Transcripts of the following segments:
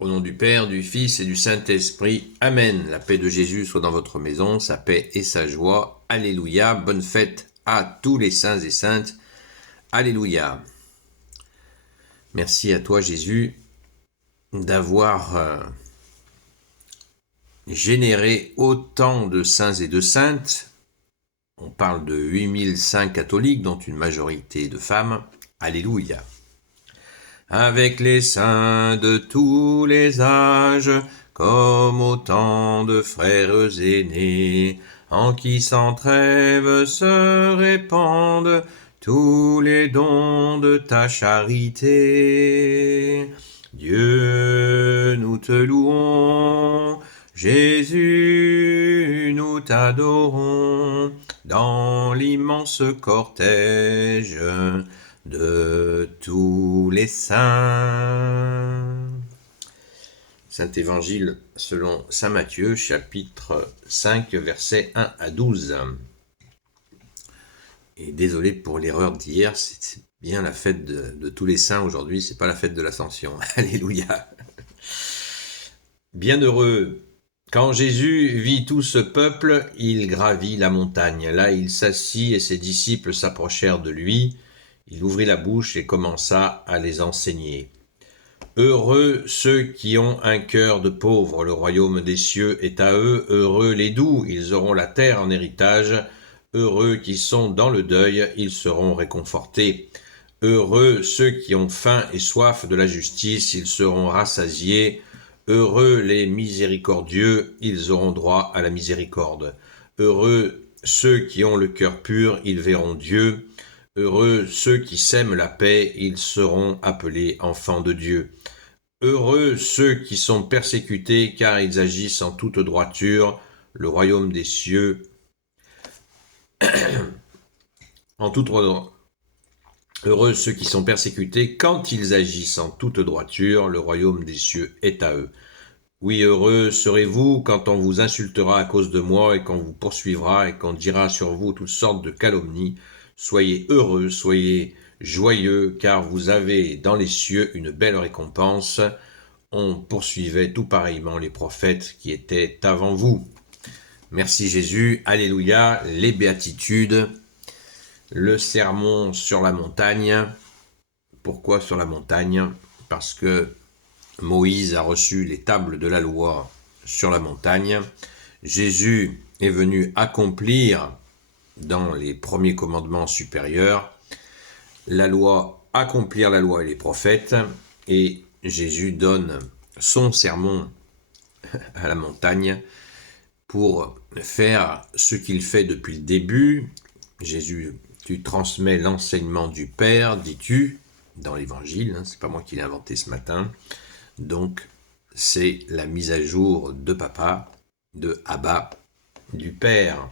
Au nom du Père, du Fils et du Saint-Esprit. Amen. La paix de Jésus soit dans votre maison, sa paix et sa joie. Alléluia. Bonne fête à tous les saints et saintes. Alléluia. Merci à toi, Jésus, d'avoir généré autant de saints et de saintes. On parle de 8000 saints catholiques, dont une majorité de femmes. Alléluia. Avec les saints de tous les âges, comme autant de frères aînés, en qui sans trêve se répandent tous les dons de ta charité. Dieu, nous te louons, Jésus, nous t'adorons, dans l'immense cortège de tous les saints. Saint Évangile selon saint Matthieu, chapitre 5, versets 1 à 12. Et désolé pour l'erreur d'hier, c'est bien la fête de tous les saints aujourd'hui, c'est pas la fête de l'Ascension. Alléluia. Bienheureux. Quand Jésus vit tout ce peuple, il gravit la montagne. Là, il s'assit et ses disciples s'approchèrent de lui. Il ouvrit la bouche et commença à les enseigner. Heureux ceux qui ont un cœur de pauvre, le royaume des cieux est à eux. Heureux les doux, ils auront la terre en héritage. Heureux qui sont dans le deuil, ils seront réconfortés. Heureux ceux qui ont faim et soif de la justice, ils seront rassasiés. Heureux les miséricordieux, ils auront droit à la miséricorde. Heureux ceux qui ont le cœur pur, ils verront Dieu. Heureux ceux qui sèment la paix, ils seront appelés enfants de Dieu. Heureux ceux qui sont persécutés, car ils agissent en toute droiture, le royaume des cieux, en toute droiture. Heureux ceux qui sont persécutés, quand ils agissent en toute droiture, le royaume des cieux est à eux. Oui, heureux serez-vous quand on vous insultera à cause de moi et qu'on vous poursuivra et qu'on dira sur vous toutes sortes de calomnies. Soyez heureux, soyez joyeux, car vous avez dans les cieux une belle récompense. On poursuivait tout pareillement les prophètes qui étaient avant vous. Merci Jésus, alléluia, les béatitudes, le sermon sur la montagne. Pourquoi sur la montagne? Parce que Moïse a reçu les tables de la loi sur la montagne. Jésus est venu accomplir dans les premiers commandements supérieurs la loi, accomplir la loi et les prophètes, et Jésus donne son sermon à la montagne pour faire ce qu'il fait depuis le début. Jésus, tu transmets l'enseignement du Père, dis-tu, dans l'Évangile, c'est pas moi qui l'ai inventé ce matin, donc c'est la mise à jour de Papa, de Abba, du Père.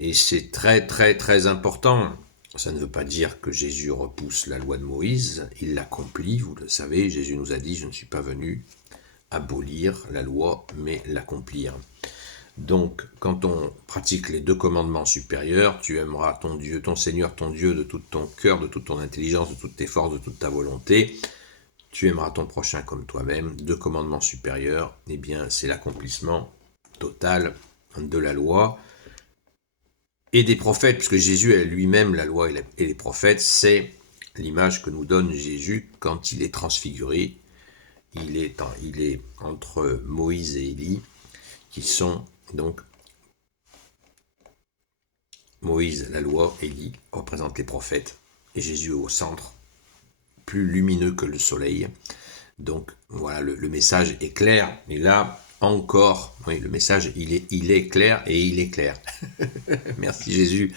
Et c'est très très très important. Ça ne veut pas dire que Jésus repousse la loi de Moïse, il l'accomplit, vous le savez, Jésus nous a dit « Je ne suis pas venu abolir la loi, mais l'accomplir ». Donc, quand on pratique les deux commandements supérieurs, tu aimeras ton Dieu, ton Seigneur, ton Dieu de tout ton cœur, de toute ton intelligence, de toutes tes forces, de toute ta volonté. Tu aimeras ton prochain comme toi-même. Deux commandements supérieurs, eh bien, c'est l'accomplissement total de la loi et des prophètes, puisque Jésus est lui-même la loi et les prophètes, c'est l'image que nous donne Jésus quand il est transfiguré. Il est entre Moïse et Élie, qui sont donc Moïse, la loi, Élie représente les prophètes, et Jésus au centre, plus lumineux que le soleil. Donc voilà, le message est clair, et là encore, oui, le message il est clair et il est clair. Merci Jésus,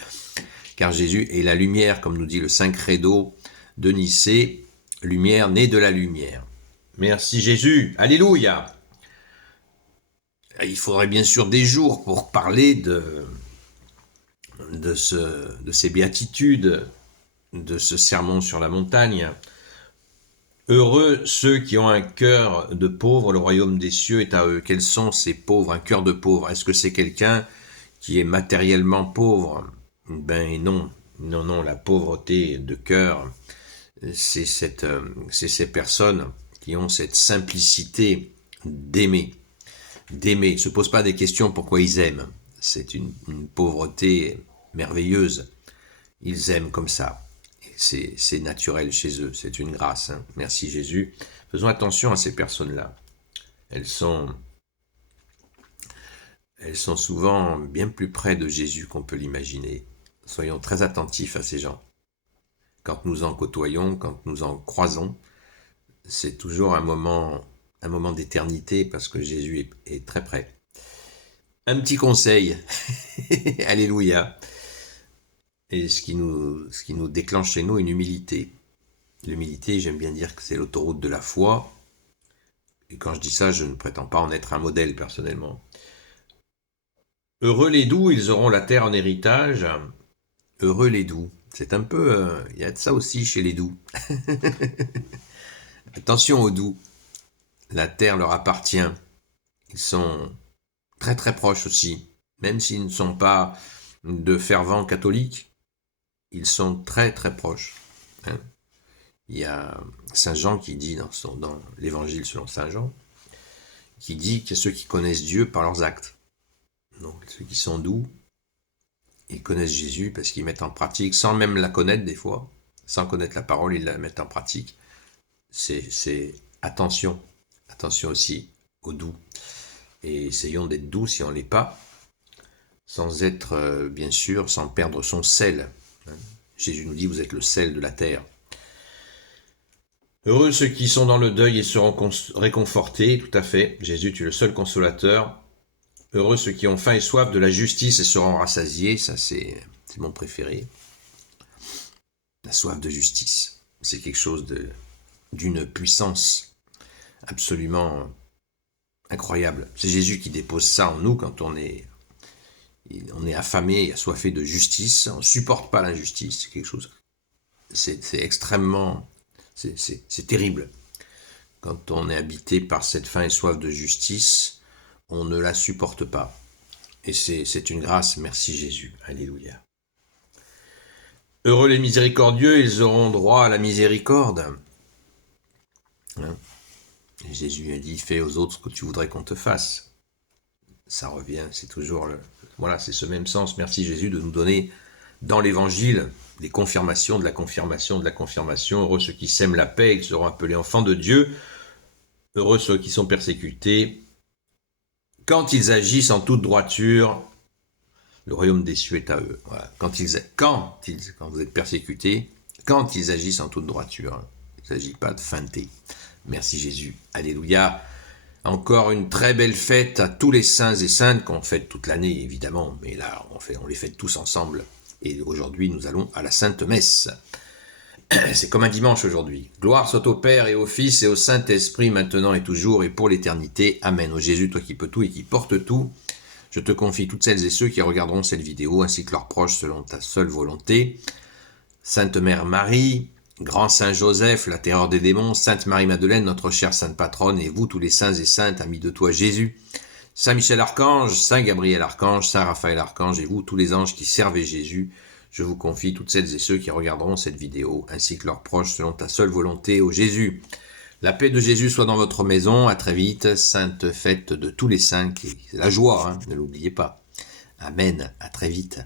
car Jésus est la lumière, comme nous dit le Saint Credo de Nicée, lumière née de la lumière. Merci Jésus, alléluia. Il faudrait bien sûr des jours pour parler de ces béatitudes, de ce sermon sur la montagne. Heureux ceux qui ont un cœur de pauvre, le royaume des cieux est à eux. Quels sont ces pauvres, un cœur de pauvre? Est-ce que c'est quelqu'un qui est matériellement pauvre? Ben non, non, la pauvreté de cœur, c'est ces personnes qui ont cette simplicité d'aimer. Ils ne se posent pas des questions pourquoi ils aiment. C'est une pauvreté merveilleuse. Ils aiment comme ça. C'est naturel chez eux, c'est une grâce. Hein. Merci Jésus. Faisons attention à ces personnes-là. Elles sont souvent bien plus près de Jésus qu'on peut l'imaginer. Soyons très attentifs à ces gens. Quand nous en côtoyons, quand nous en croisons, c'est toujours un moment d'éternité parce que Jésus est très près. Un petit conseil, alléluia, et ce qui nous déclenche chez nous une humilité. L'humilité, j'aime bien dire que c'est l'autoroute de la foi, et quand je dis ça, je ne prétends pas en être un modèle personnellement. Heureux les doux, ils auront la terre en héritage. Heureux les doux, c'est un peu, il y a de ça aussi chez les doux. Attention aux doux, la terre leur appartient, ils sont très très proches aussi, même s'ils ne sont pas de fervents catholiques, ils sont très très proches. Hein. Il y a Saint Jean qui dit dans l'évangile selon Saint Jean, qui dit que ceux qui connaissent Dieu par leurs actes. Donc ceux qui sont doux, ils connaissent Jésus parce qu'ils mettent en pratique, sans même la connaître des fois, sans connaître la parole, ils la mettent en pratique. C'est attention aussi aux doux. Et essayons d'être doux si on ne l'est pas, sans être, bien sûr, sans perdre son sel. Jésus nous dit, vous êtes le sel de la terre. Heureux ceux qui sont dans le deuil et seront réconfortés, tout à fait. Jésus, tu es le seul consolateur. Heureux ceux qui ont faim et soif de la justice et seront rassasiés, ça c'est mon préféré. La soif de justice, c'est quelque chose d'une puissance absolument incroyable. C'est Jésus qui dépose ça en nous quand on est affamé et assoiffé de justice. On ne supporte pas l'injustice. C'est quelque chose. C'est extrêmement. C'est terrible. Quand on est habité par cette faim et soif de justice, on ne la supporte pas. Et c'est une grâce. Merci Jésus. Alléluia. Heureux les miséricordieux, ils auront droit à la miséricorde. Hein? Et Jésus a dit, fais aux autres ce que tu voudrais qu'on te fasse. Ça revient, c'est toujours voilà, c'est ce même sens. Merci Jésus de nous donner dans l'évangile des confirmations, de la confirmation, de la confirmation. Heureux ceux qui sèment la paix, ils seront appelés enfants de Dieu. Heureux ceux qui sont persécutés. Quand ils agissent en toute droiture, le royaume des cieux est à eux. Voilà. Quand vous êtes persécutés, quand ils agissent en toute droiture, hein. Il ne s'agit pas de feinter. Merci Jésus. Alléluia. Encore une très belle fête à tous les saints et saintes qu'on fête toute l'année, évidemment. Mais là, on les fête tous ensemble. Et aujourd'hui, nous allons à la Sainte Messe. C'est comme un dimanche aujourd'hui. Gloire soit au Père et au Fils et au Saint-Esprit, maintenant et toujours et pour l'éternité. Amen. Ô Jésus, toi qui peux tout et qui portes tout, je te confie toutes celles et ceux qui regarderont cette vidéo, ainsi que leurs proches selon ta seule volonté. Sainte Mère Marie, Grand Saint Joseph, la terreur des démons, Sainte Marie-Madeleine, notre chère Sainte Patronne, et vous tous les saints et saintes, amis de toi Jésus, Saint Michel Archange, Saint Gabriel Archange, Saint Raphaël Archange, et vous tous les anges qui servez Jésus, je vous confie toutes celles et ceux qui regarderont cette vidéo, ainsi que leurs proches selon ta seule volonté, ô Jésus. La paix de Jésus soit dans votre maison, à très vite, sainte fête de tous les saints, c'est la joie, hein, ne l'oubliez pas. Amen, à très vite.